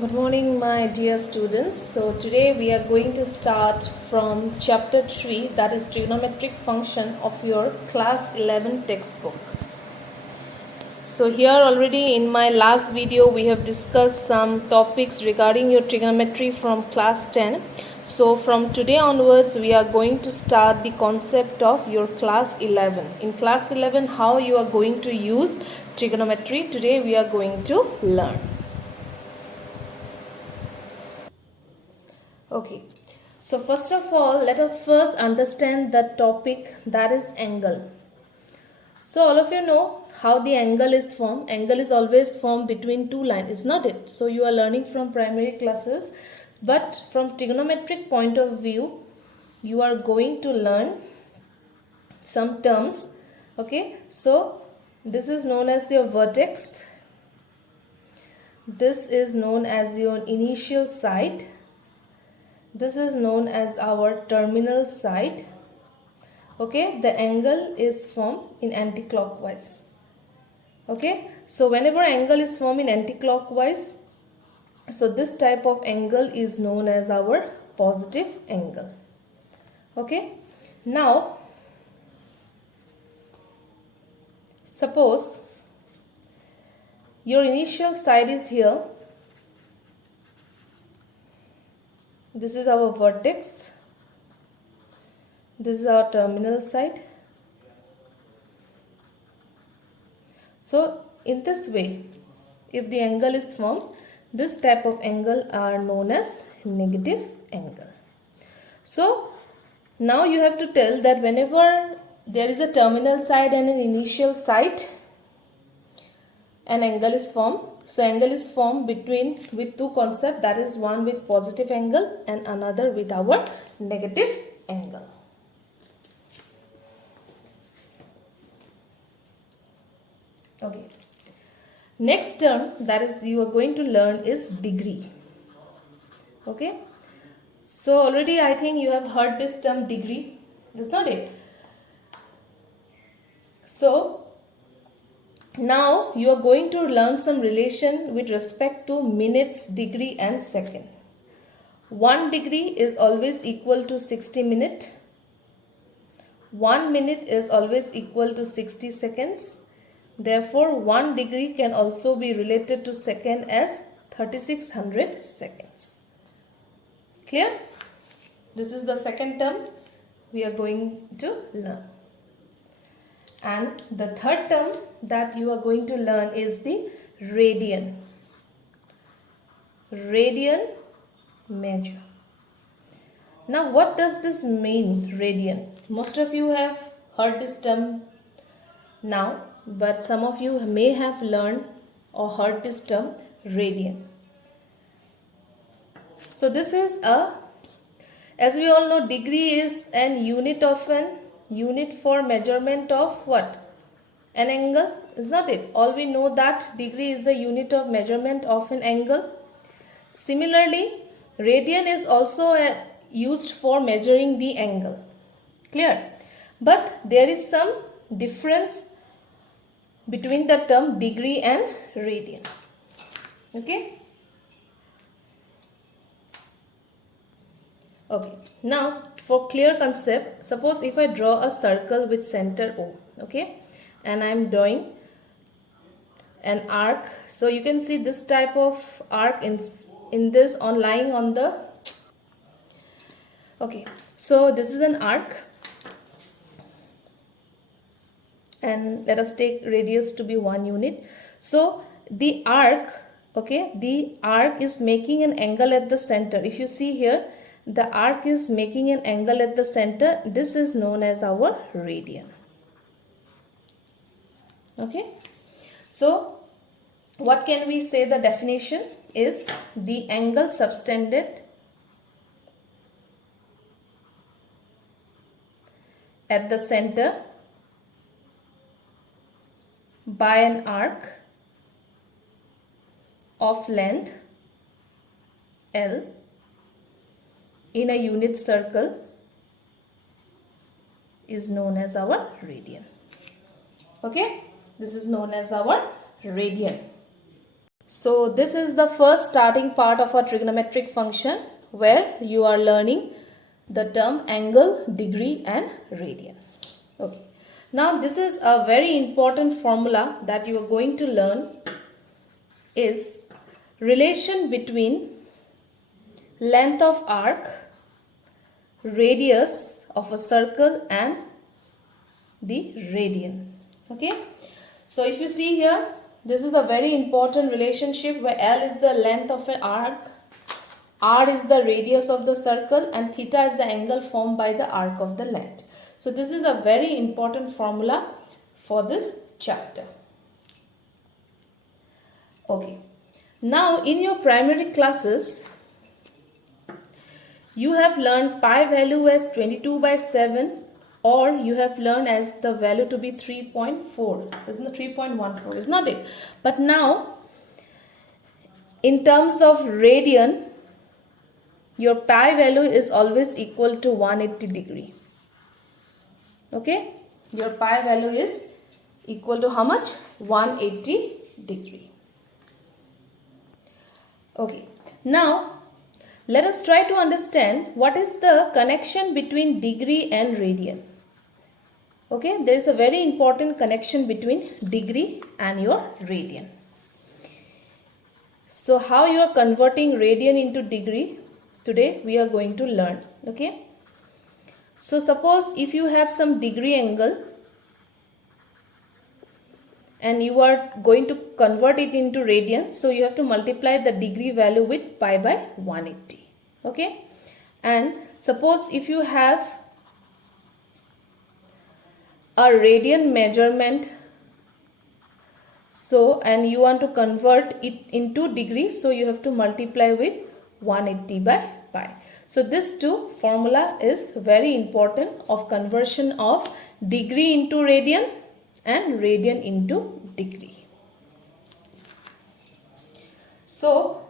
Good morning, my dear students. So, today we are going to start from chapter 3, that is trigonometric function of your class 11 textbook. So, here already in my last video, we have discussed some topics regarding your trigonometry from class 10. So, from today onwards, we are going to start the concept of your class 11. In class 11, how you are going to use trigonometry, today we are going to learn. Okay, so first of all, let us first understand the topic, that is angle. So all of you know how the angle is formed. Angle is always formed between two lines, is not it? So you are learning from primary classes, but from trigonometric point of view, you are going to learn some terms. Okay, so this is known as your vertex. This is known as your initial side. This is known as our terminal side. Okay, the angle is formed in anti-clockwise. Okay, so whenever angle is formed in anti-clockwise, so this type of angle is known as our positive angle. Okay, now suppose your initial side is here. This is our vertex. This is our terminal side. So in this way, if the angle is formed, this type of angle are known as negative angle. So now you have to tell that whenever there is a terminal side and an initial side, an angle is formed. So angle is formed with two concepts, that is one with positive angle and another with our negative angle. Okay. Next term that is you are going to learn is degree. Okay. So already I think you have heard this term degree, is not it? So now you are going to learn some relation with respect to minutes, degree and second. 1 degree is always equal to 60 minutes. 1 minute is always equal to 60 seconds. Therefore, 1 degree can also be related to second as 3600 seconds. Clear? This is the second term we are going to learn. And the third term that you are going to learn is the radian. Radian measure. Now what does this mean, radian? Most of you have heard this term now, but some of you may have learned or heard this term radian. So this is as we all know, degree is an unit for measurement of what? An angle, is not it? All we know that degree is a unit of measurement of an angle. Similarly, radian is also used for measuring the angle. Clear? But there is some difference between the term degree and radian. Okay? Okay. Now, for clear concept, suppose if I draw a circle with center O. Okay? And I am drawing an arc. So you can see this type of arc in this on lying on the. Okay. So this is an arc. And let us take radius to be 1 unit. So the arc, okay, the arc is making an angle at the center. If you see here, the arc is making an angle at the center. This is known as our radian. Okay. So what can we say? The definition is the angle subtended at the center by an arc of length L in a unit circle is known as our radian. Okay, this is known as our radian. So this is the first starting part of our trigonometric function where you are learning the term angle, degree and radian. Okay. Now this is a very important formula that you are going to learn is relation between length of arc, radius of a circle and the radian. Okay. So if you see here, this is a very important relationship where L is the length of an arc, R is the radius of the circle and theta is the angle formed by the arc of the length. So this is a very important formula for this chapter. Okay. Now in your primary classes, you have learned pi value as 22/7 or you have learned as the value to be 3.4, isn't it? 3.14, is not it? But now in terms of radian, your pi value is always equal to 180 degree. Okay, your pi value is equal to how much? 180 degree. Okay, now let us try to understand what is the connection between degree and radian. Okay, there is a very important connection between degree and your radian. So how you are converting radian into degree, today we are going to learn. Okay, so suppose if you have some degree angle and you are going to convert it into radian, so you have to multiply the degree value with pi by 180. Okay, and suppose if you have a radian measurement, so and you want to convert it into degree, so you have to multiply with 180 by pi. So this two formula is very important of conversion of degree into radian and radian into degree. So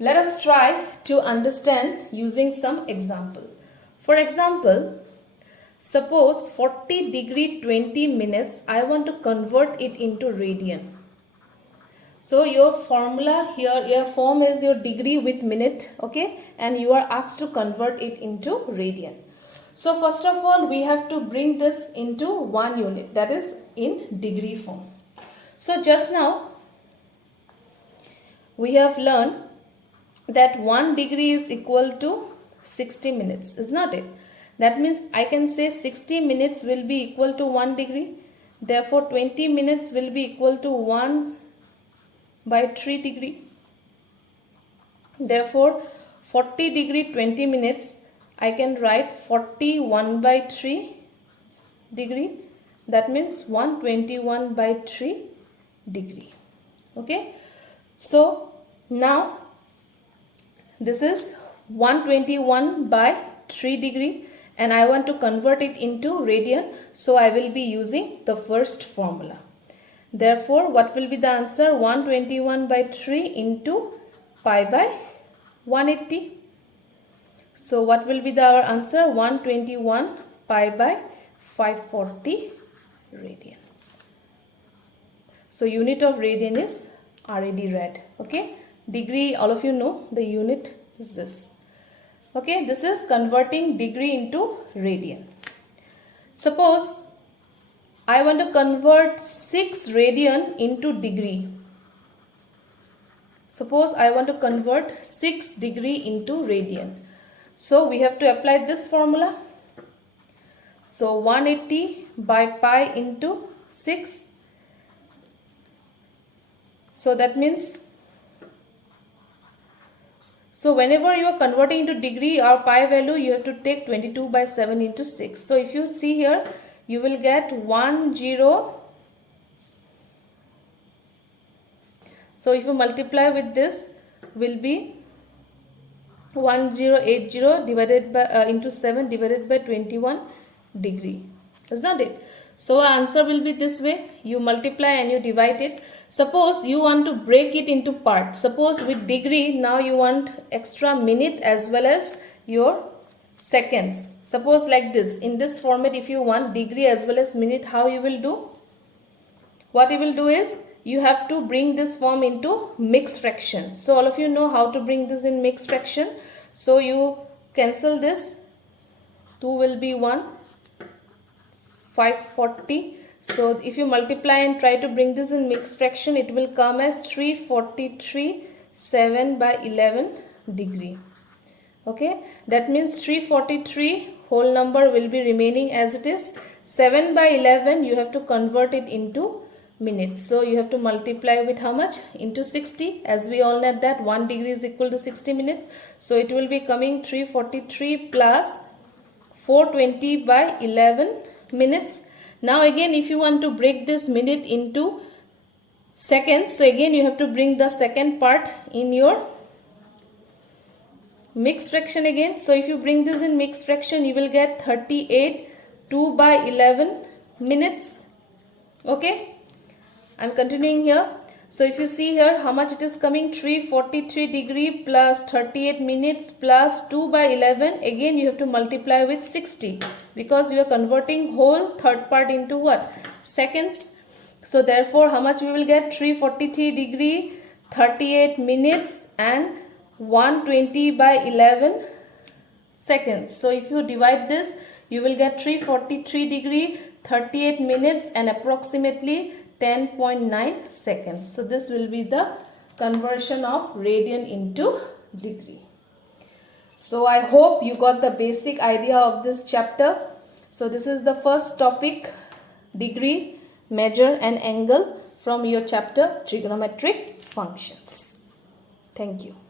let us try to understand using some example. For example, suppose 40 degree 20 minutes, I want to convert it into radian. So your formula here, your form is your degree with minute, okay, and you are asked to convert it into radian. So first of all, we have to bring this into one unit, that is in degree form. So just now we have learned that 1 degree is equal to 60 minutes, is not it? That means I can say 60 minutes will be equal to 1 degree. Therefore 20 minutes will be equal to 1 by 3 degree. Therefore 40 degree 20 minutes, I can write 41 by 3 degree. That means 121 by 3 degree. Okay. So now this is 121 by 3 degree and I want to convert it into radian. So I will be using the first formula. Therefore, what will be the answer? 121 by 3 into pi by 180. So what will be our answer? 121 pi by 540 radian. So unit of radian is already read. Okay. Degree, all of you know the unit is this. Okay. This is converting degree into radian. Suppose I want to convert 6 radian into degree. Suppose I want to convert 6 degree into radian. So we have to apply this formula. So 180 by pi into 6. So that means, so whenever you are converting into degree or pi value, you have to take 22 by 7 into 6. So if you see here, you will get 10. So if you multiply with this, will be 1080 divided by into 7 divided by 21 degree. Is not it? So our answer will be this way. You multiply and you divide it. Suppose you want to break it into parts. Suppose with degree, now you want extra minute as well as your seconds. Suppose like this. In this format, if you want degree as well as minute, how you will do? What you will do is, you have to bring this form into mixed fraction. So all of you know how to bring this in mixed fraction. So you cancel this. 2 will be 1, 540. So if you multiply and try to bring this in mixed fraction, it will come as 343 7 by 11 degree. Okay, that means 343 whole number will be remaining as it is. 7 by 11 you have to convert it into minutes. So you have to multiply with how much? Into 60. As we all know that 1 degree is equal to 60 minutes. So it will be coming 343 plus 420 by 11 minutes. Now again, if you want to break this minute into seconds, so again you have to bring the second part in your mixed fraction again. So if you bring this in mixed fraction, you will get 38 2 by 11 minutes. Okay, I'm continuing here. So if you see here how much it is coming, 343 degree plus 38 minutes plus 2 by 11, again you have to multiply with 60 because you are converting whole third part into what? Seconds. So therefore how much we will get? 343 degree, 38 minutes and 120 by 11 seconds. So if you divide this, you will get 343 degree, 38 minutes and approximately 10.9 seconds. So this will be the conversion of radian into degree. So I hope you got the basic idea of this chapter. So this is the first topic, degree, measure and angle, from your chapter trigonometric functions. Thank you.